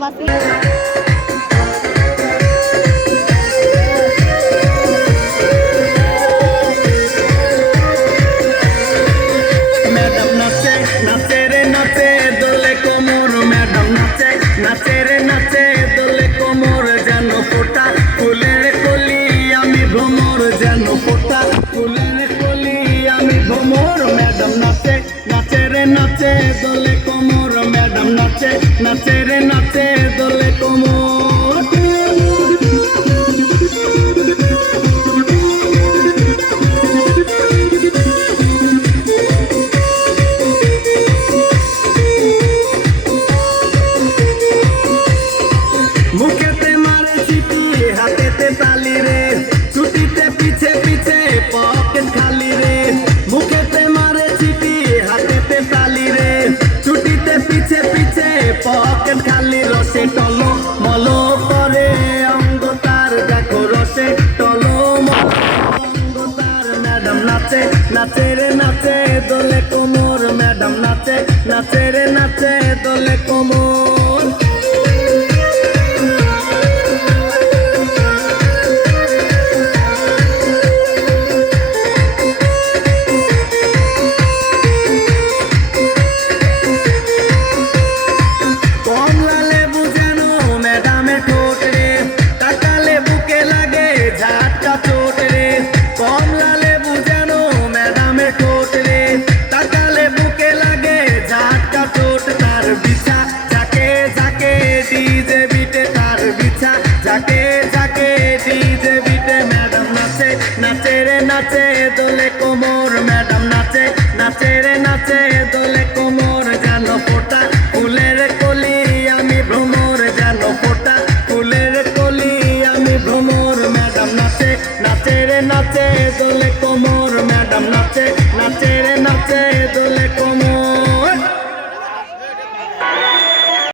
বাসি। ম্যাডাম নাচে নাচে রে নাচে দোলে কোমর, ম্যাডাম নাচে নাচে রে নাচে দোলে কোমর, যেন ফোটা ফুলের কলি আমি ভ্রমর, যেন ফোটা ফুলের কলি আমি ভ্রমর। ম্যাডাম নাচে নাচে রে নাচে দোলে কোমর, ম্যাডাম নাচে নাচে রে নাচে দোলে কোমর। মুখেতে মারে চিঠি হাতেতে তালি রে, ছুটিতে পিছে পিছে পকেট খালি রে। মুখেতে মারে চিঠি হাতেতে তালি রে, ছুটিতে পিছে পিছে পকেট খালি। রসে টলো মলো করে অঙ্গ তার, দেখো রসে টলো মলো অঙ্গ তার। ম্যাডাম নাচে নাচে রে নাচে দোলে কোমর, ম্যাডাম নাচে নাচে রে নাচে দোলে কোমর। নাচে রে নাচে দোলে কোমর, ম্যাডাম নাচে নাচে রে নাচে দোলে কোমর, যেন ফোটা ফুলের কলি আমি ভ্রমর, যেন ফোটা ফুলের কলি আমি ভ্রমর। ম্যাডাম নাচে নাচে রে নাচে দোলে কোমর, ম্যাডাম নাচে নাচে রে নাচে দোলে কোমর।